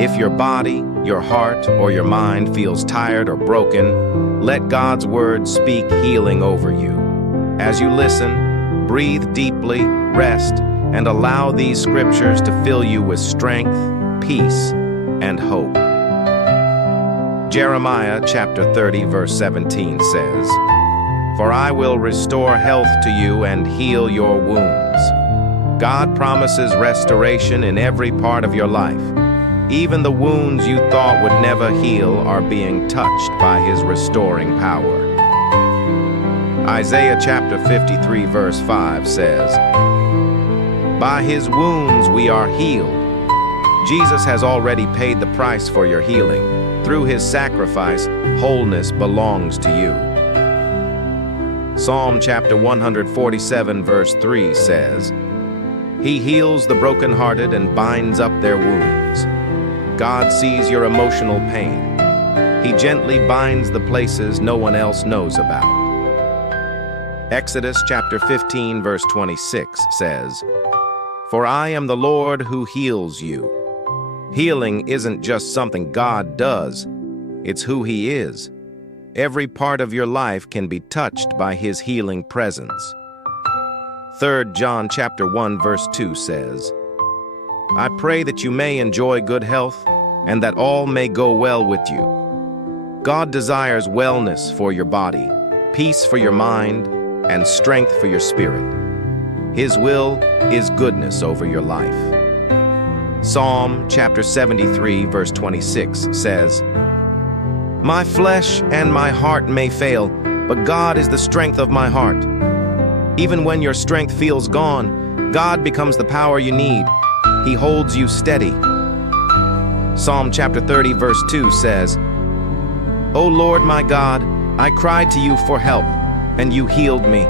If your body, your heart, or your mind feels tired or broken, let God's word speak healing over you. As you listen, breathe deeply, rest, and allow these scriptures to fill you with strength, peace, and hope. Jeremiah chapter 30, verse 17 says, "For I will restore health to you and heal your wounds." God promises restoration in every part of your life. Even the wounds you thought would never heal are being touched by His restoring power. Isaiah chapter 53, verse 5 says, "By His wounds we are healed." Jesus has already paid the price for your healing. Through His sacrifice, wholeness belongs to you. Psalm chapter 147, verse 3 says, "He heals the brokenhearted and binds up their wounds." God sees your emotional pain. He gently binds the places no one else knows about. Exodus chapter 15, verse 26 says, "For I am the Lord who heals you." Healing isn't just something God does, it's who He is. Every part of your life can be touched by His healing presence. 3 John chapter 1, verse 2 says, "I pray that you may enjoy good health and that all may go well with you." God desires wellness for your body, peace for your mind, and strength for your spirit. His will is goodness over your life. Psalm chapter 73, verse 26 says, "My flesh and my heart may fail, but God is the strength of my heart." Even when your strength feels gone, God becomes the power you need. He holds you steady. Psalm chapter 30, verse 2 says, "O Lord my God, I cried to you for help, and you healed me."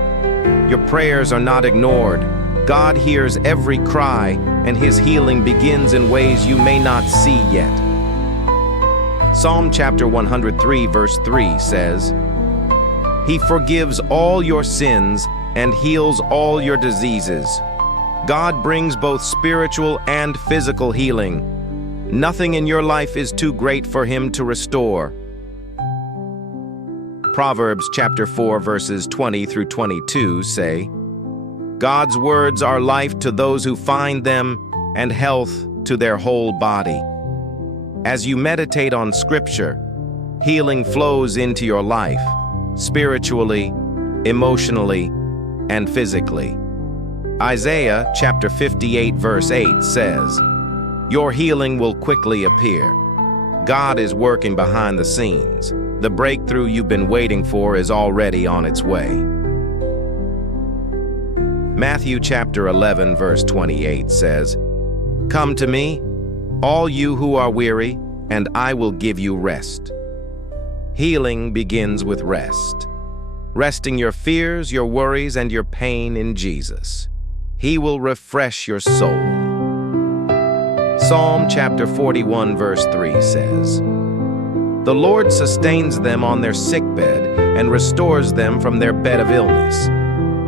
Your prayers are not ignored. God hears every cry, and His healing begins in ways you may not see yet. Psalm chapter 103, verse 3 says, "He forgives all your sins and heals all your diseases." God brings both spiritual and physical healing. Nothing in your life is too great for Him to restore. Proverbs chapter 4, verses 20 through 22 say, "God's words are life to those who find them and health to their whole body." As you meditate on Scripture, healing flows into your life, spiritually, emotionally, and physically. Isaiah chapter 58, verse 8 says, "Your healing will quickly appear." God is working behind the scenes. The breakthrough you've been waiting for is already on its way. Matthew chapter 11, verse 28 says, "Come to me, all you who are weary, and I will give you rest." Healing begins with rest. Resting your fears, your worries, and your pain in Jesus. He will refresh your soul. Psalm chapter 41, verse 3 says, "The Lord sustains them on their sickbed and restores them from their bed of illness."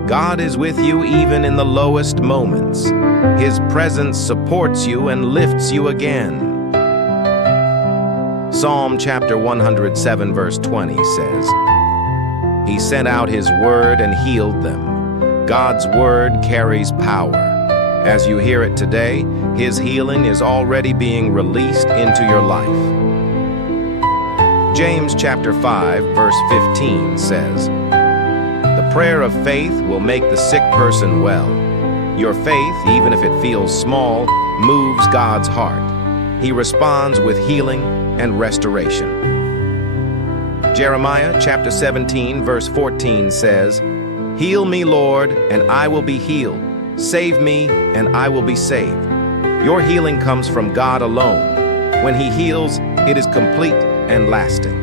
God is with you even in the lowest moments. His presence supports you and lifts you again. Psalm chapter 107, verse 20 says, "He sent out His word and healed them." God's word carries power. As you hear it today, His healing is already being released into your life. James chapter 5, verse 15 says, "The prayer of faith will make the sick person well." Your faith, even if it feels small, moves God's heart. He responds with healing and restoration. Jeremiah chapter 17, verse 14 says, "Heal me, Lord, and I will be healed. Save me, and I will be saved." Your healing comes from God alone. When He heals, it is complete and lasting.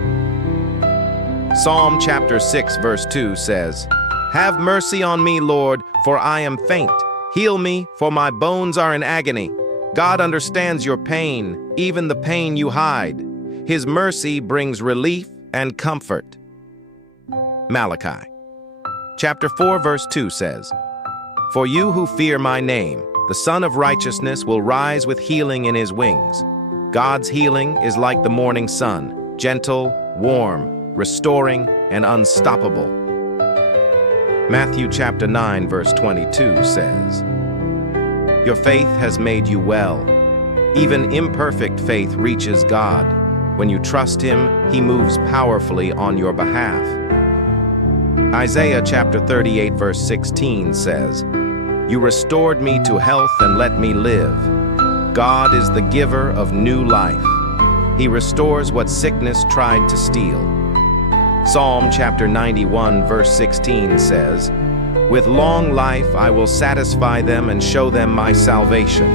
Psalm chapter 6, verse 2 says, "Have mercy on me, Lord, for I am faint. Heal me, for my bones are in agony." God understands your pain, even the pain you hide. His mercy brings relief and comfort. Malachi chapter 4, verse 2 says, "For you who fear my name, the Son of Righteousness will rise with healing in His wings. God's healing is like the morning sun, gentle, warm, restoring, and unstoppable. Matthew chapter 9, verse 22 says, "Your faith has made you well." Even imperfect faith reaches God. When you trust Him, He moves powerfully on your behalf. Isaiah chapter 38, verse 16 says, "You restored me to health and let me live." God is the giver of new life. He restores what sickness tried to steal. Psalm chapter 91, verse 16 says, "With long life I will satisfy them and show them my salvation."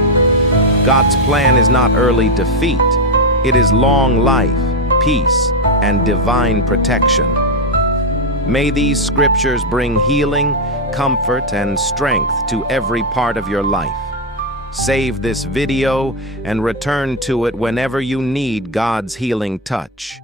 God's plan is not early defeat. It is long life, peace, and divine protection. May these scriptures bring healing, comfort, and strength to every part of your life. Save this video and return to it whenever you need God's healing touch.